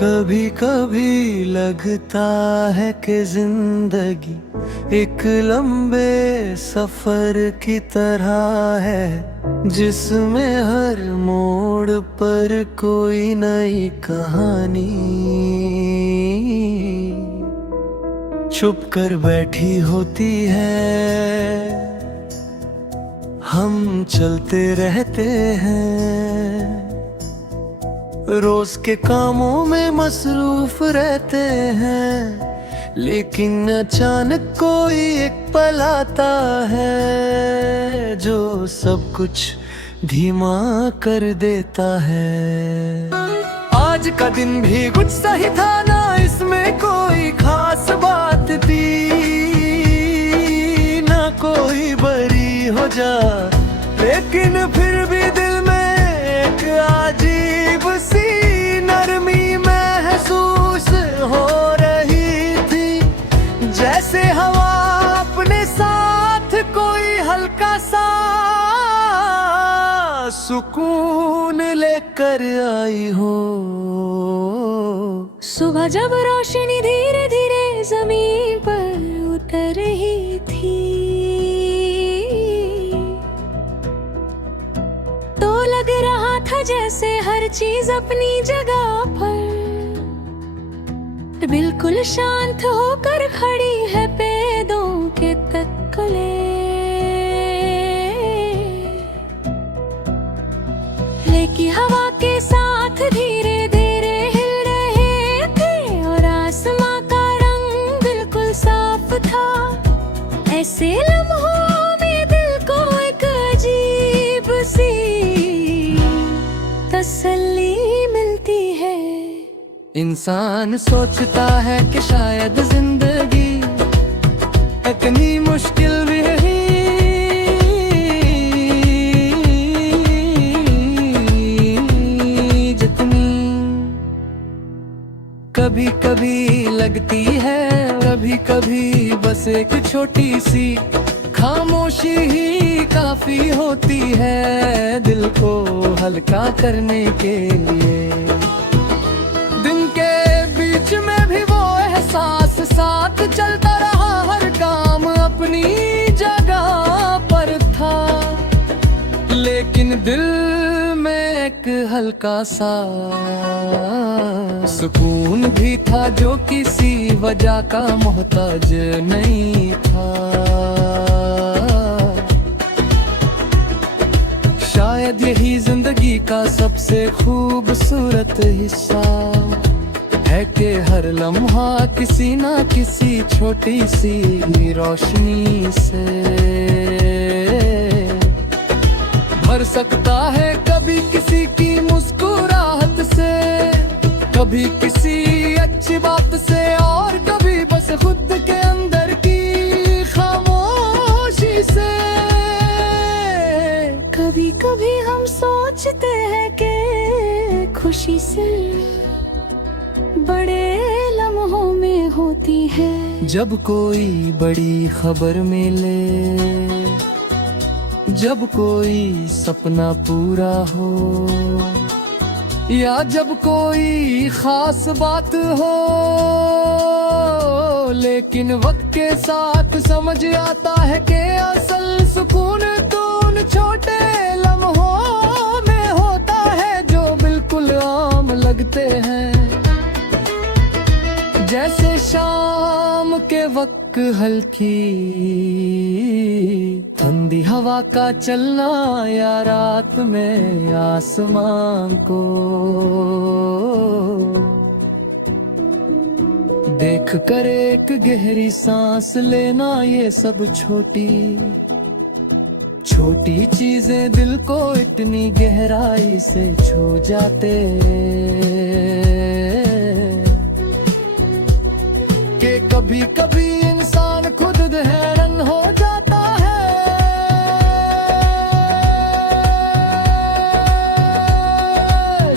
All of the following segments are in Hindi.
कभी कभी लगता है कि जिंदगी एक लंबे सफर की तरह है, जिसमें हर मोड़ पर कोई नई कहानी छुप कर बैठी होती है। हम चलते रहते हैं, रोज के कामों में मसरूफ रहते हैं, लेकिन अचानक कोई एक पल आता है जो सब कुछ धीमा कर देता है। आज का दिन भी कुछ सही था ना, इसमें कोई खास बात थी ना, कोई बरी हो जा, लेकिन फिर भी दिल में एक अजीब सी नरमी महसूस हो रही थी, जैसे हवा अपने साथ कोई हल्का सा सुकून लेकर आई हो। सुबह जब रोशनी धीरे धीरे जमीन पर उतर रही थी, तो लग रहा था जैसे हर चीज अपनी जगह पर बिल्कुल शांत होकर खड़ी है पेड़ों के तले। लेकिन हवा के साथ धीरे धीरे हिल रहे थे और आसमां का रंग बिल्कुल साफ था। ऐसे लम्हों में दिल को एक अजीब सी तसल्ली मिलती है। इंसान सोचता है कि शायद जिंदगी इतनी मुश्किल भी है, जितनी कभी कभी लगती है। कभी कभी बस एक छोटी सी खामोशी ही काफी होती है दिल को हल्का करने के लिए। दिन के बीच में भी वो एहसास साथ चलता रहा, हर काम अपनी जगह पर था, लेकिन दिल में एक हल्का सा सुकून भी था जो किसी वजह का मोहताज नहीं था। शायद यही जिंदगी का सबसे खूबसूरत हिस्सा है कि हर लम्हा किसी ना किसी छोटी सी रोशनी से भर सकता है। कभी किसी की मुस्कुराहट से, कभी किसी अच्छी बात से, और कभी बस खुद के अंदर की खामोशी से। कभी कभी हम सोचते हैं कि खुशी से बड़े लम्हों में होती है। जब कोई बड़ी खबर मिले, जब कोई सपना पूरा हो, या जब कोई खास बात हो, लेकिन वक्त के साथ समझ आता है कि असल सुकून तो उन छोटे लम्हों में होता है जो बिल्कुल आम लगते हैं। जैसे शाम के वक्त हल्की ठंडी हवा का चलना, या रात में आसमान को देख कर एक गहरी सांस लेना, ये सब छोटी छोटी चीजें दिल को इतनी गहराई से छू जाते कि कभी कभी इंसान खुद हैरान हो जाता है।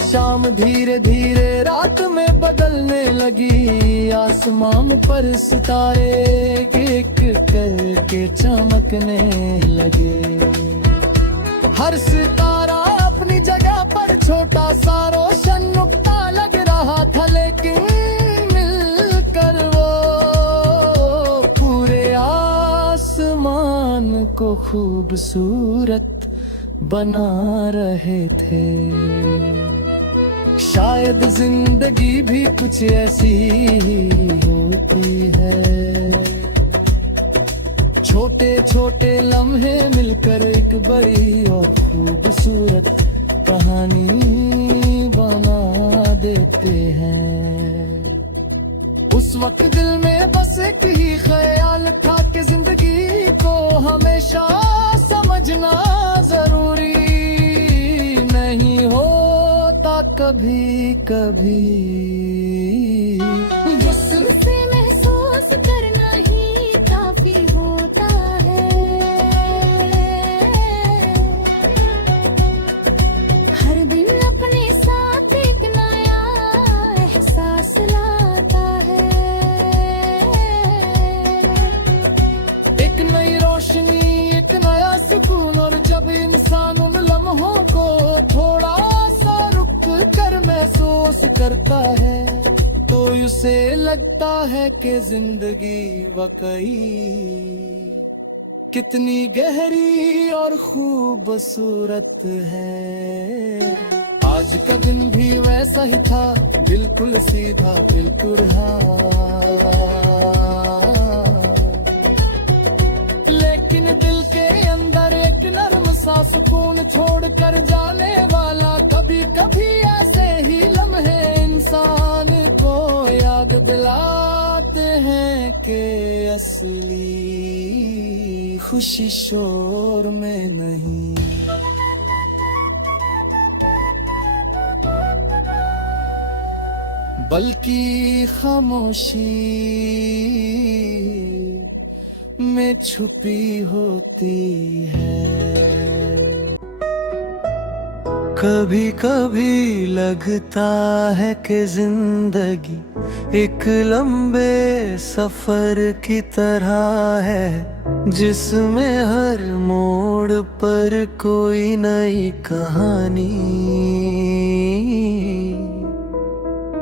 शाम धीरे धीरे रात में बदलने लगी, आसमान पर सितारे एक करके चमकने लगे। हर सितारा अपनी जगह पर छोटा सा रोशन नुक्ता लग रहा था, लेकिन को खूबसूरत बना रहे थे। शायद जिंदगी भी कुछ ऐसी ही होती है, छोटे छोटे लम्हे मिलकर एक बड़ी और खूबसूरत कहानी बना देते हैं। उस वक्त दिल में बस एक ही ख्याल था कि जिंदगी को हमेशा समझना जरूरी नहीं होता कभी कभी। जिस्म से महसूस करना ही काफी होता है, हर दिन अपने साथ एक नया एहसास लाता है। एक नई रोशनी, एक नया सुकून, और जब इंसान उन लम्हों को थोड़ा सा रुक कर महसूस करता है तो उसे लगता है कि जिंदगी वाकई कितनी गहरी और खूबसूरत है। आज का दिन भी वैसा ही था, बिल्कुल सीधा बिल्कुल लेकिन दिल के अंदर एक नर्म सा सुकून छोड़ कर जाने वाला। कभी कभी ऐसे ही लम्हे इंसान को याद दिलाते हैं कि असली खुशी शोर में नहीं, बल्कि खामोशी में छुपी होती है। कभी कभी लगता है कि जिंदगी एक लंबे सफर की तरह है, जिसमें हर मोड़ पर कोई नई कहानी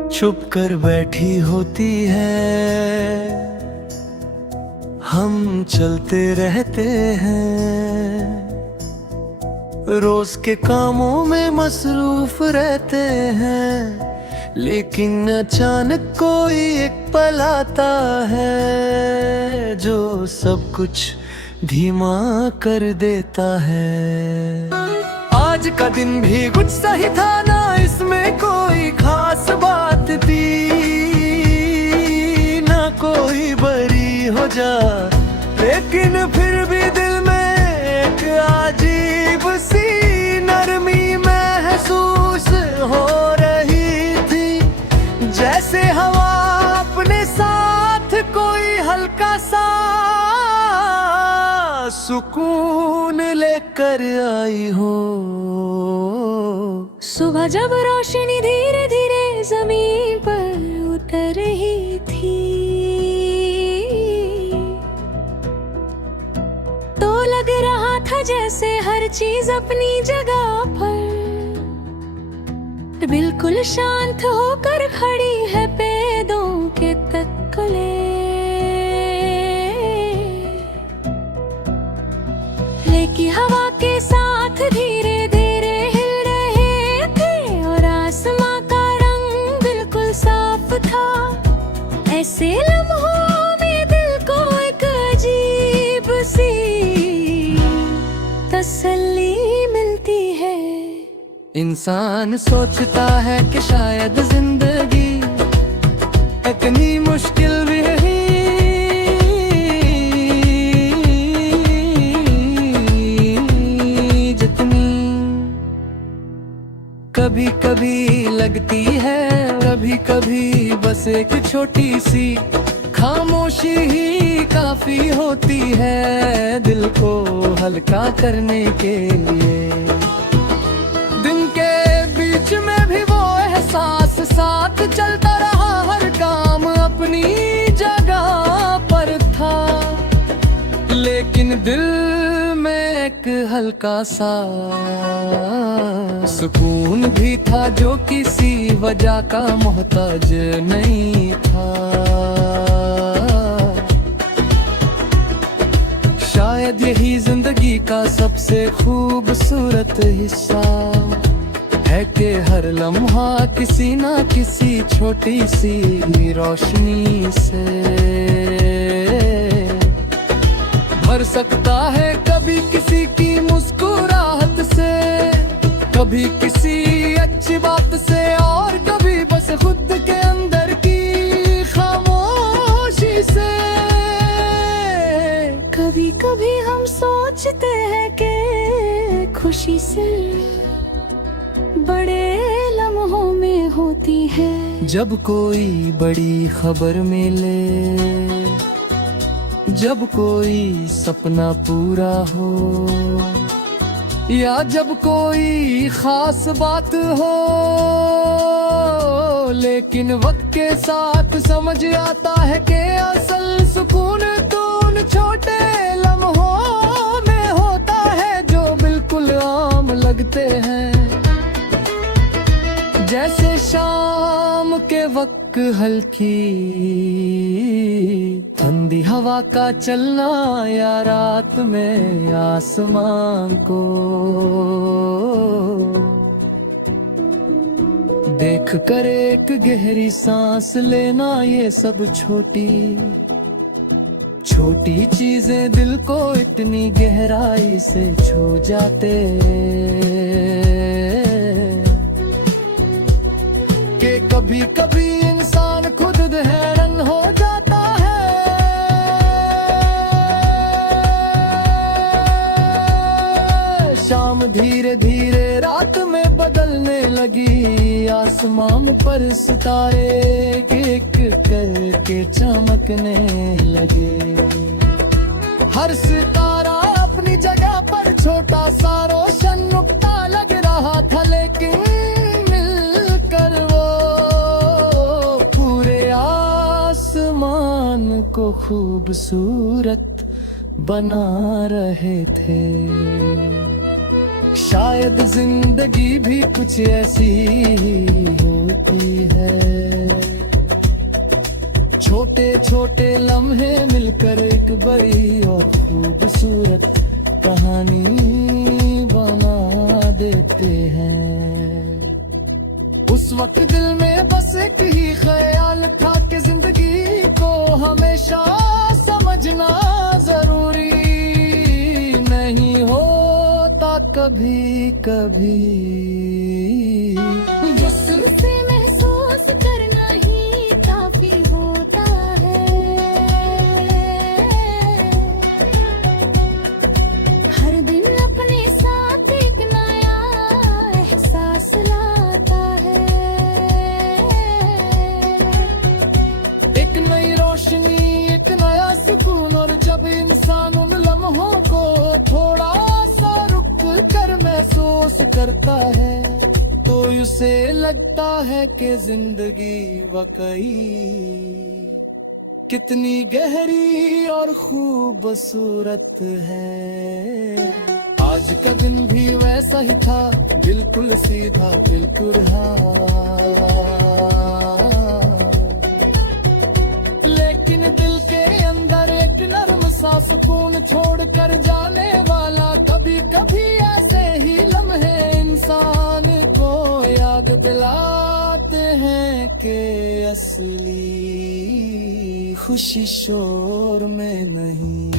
छुप कर बैठी होती है। हम चलते रहते हैं, रोज के कामों में मसरूफ रहते हैं, लेकिन अचानक कोई एक पल आता है जो सब कुछ धीमा कर देता है। आज का दिन भी कुछ सही था ना, इसमें कोई खास बात थी ना, कोई बरी हो जा, लेकिन फिर भी दिल में एक अजीब सी नरमी महसूस हो रही थी। जैसे हवा अपने साथ कोई हल्का सा सुकून लेकर आई हो। सुबह जब रोशनी धीरे धीरे जमीन पर उतर रही थी, तो लग रहा था जैसे हर चीज अपनी जगह पर बिल्कुल शांत होकर खड़ी है पेड़ों के तले। लेकी हवा के साथ धीरे धीरे हिल रहे थे, और आसमां का रंग बिल्कुल साफ था। ऐसे लम्हों में दिल को एक अजीब सी तसल्ली मिलती है। इंसान सोचता है कि शायद जिंदगी इतनी मुश्किल भी है, जितनी कभी कभी लगती है। कभी कभी बस एक छोटी सी खामोशी ही काफी होती है दिल को हल्का करने के लिए। दिन के बीच में भी वो एहसास साथ चलता रहा, हर काम अपनी जगह पर था, लेकिन दिल में एक हल्का सा सुकून भी था जो किसी वजह का मोहताज नहीं था। शायद यही जिंदगी सबसे खूबसूरत हिस्सा है कि हर लम्हा किसी ना किसी छोटी सी रोशनी से भर सकता है। कभी किसी की मुस्कुराहट से, कभी किसी अच्छी बात से, और कभी बस खुद के अंदर की खामोशी से। कभी कभी हम सोचते हैं कि खुशी से बड़े लम्हों में होती है। जब कोई बड़ी खबर मिले, जब कोई सपना पूरा हो, या जब कोई खास बात हो, लेकिन वक्त के साथ समझ आता है कि असल सुकून तो उन छोटे लम्हों में होता है जो बिल्कुल आम लगते हैं। जैसे शाम के वक्त हल्की ठंडी हवा का चलना, या रात में आसमान को देख कर एक गहरी सांस लेना, ये सब छोटी छोटी चीजें दिल को इतनी गहराई से छू जाते कि कभी कभी इंसान खुद हैरान हो जाता है। शाम धीरे धीरे रात में बदलने लगी, आसमान पर सितारे एक करके चमकने लगे। हर सितारा अपनी जगह पर छोटा सा रोशन नुक्ता लग रहा था, लेकिन मिलकर वो पूरे आसमान को खूबसूरत बना रहे थे। शायद जिंदगी भी कुछ ऐसी ही होती है, छोटे छोटे लम्हे मिलकर एक बड़ी और खूबसूरत कहानी बना देते हैं। उस वक्त दिल में बस एक ही ख्याल था कि जिंदगी को हमेशा समझना जरूरी नहीं होता, कभी कभी जिस्म से महसूस करना ही काफी होता है। हर दिन अपने साथ एक नया एहसास लाता है। एक नई रोशनी, एक नया सुकून, और जब इंसान उन लम्हों को थोड़ा सा रुक कर महसूस करता है, तो उसे लगता है कि जिंदगी वाकई कितनी गहरी और खूबसूरत है। आज का दिन भी वैसा ही था, बिल्कुल सीधा, बिल्कुल लेकिन दिल के अंदर एक नर्म सा सुकून छोड़ कर जाने वाला। कभी कभी ऐसे ही लम्हे इंसान को याद दिलाते हैं कि असली खुशी शोर में नहीं,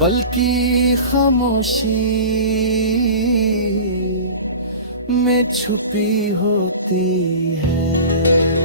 बल्कि खामोशी में छुपी होती है।